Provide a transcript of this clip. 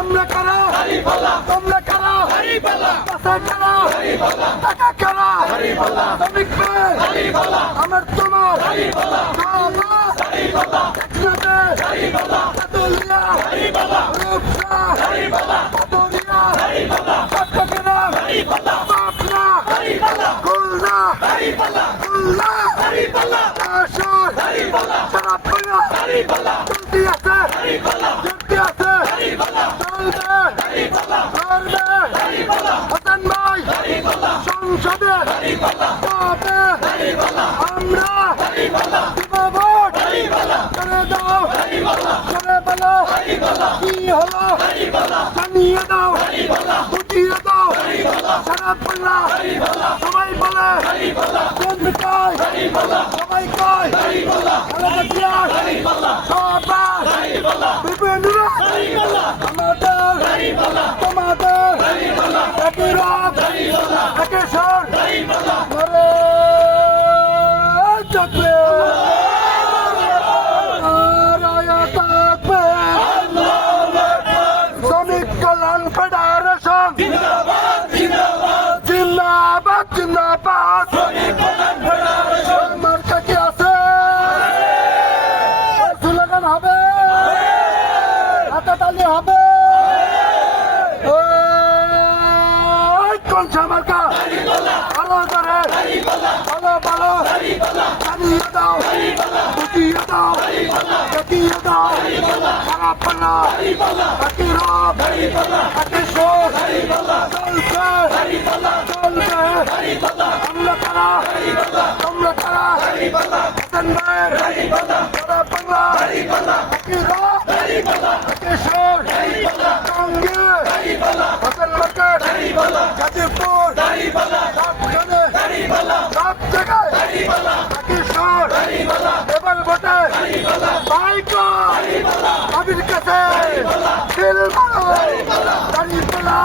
আমরা কারা তোমরা কারা পাশা কারা টাকা কারা শ্রমিক আমার তোমার পাবে আমরা করে দাও করে বলো কি হলো জানিয়ে দাও বুঝিয়ে সবাই বলে সবাই কয় আমাদের। একই রব একই নারায়ণ থাকবে। শ্রমিক কল্যাণ ফেডারেশন। হাতাতালি হবে। ওই কোনসা মার্কা। ভালো ভালো ভালো। জানিয়ে দাও। বুঝিয়ে দাও। দেখিয়ে দাও। খারাপ পাল্লা বাকি রব বাকি শোক। চলছে। চলবে আমরা তারা তোমরা তারা খারাপ পাল্লা বাকি রব বাকি শোক সঙ্গে হাসান মার্কেট গাজীপুর সবখানে সব জায়গায় বাকি শোক এবার ভোটে বাইকা আবির কাছে দিল মারো দাঁড়িয়ে পালা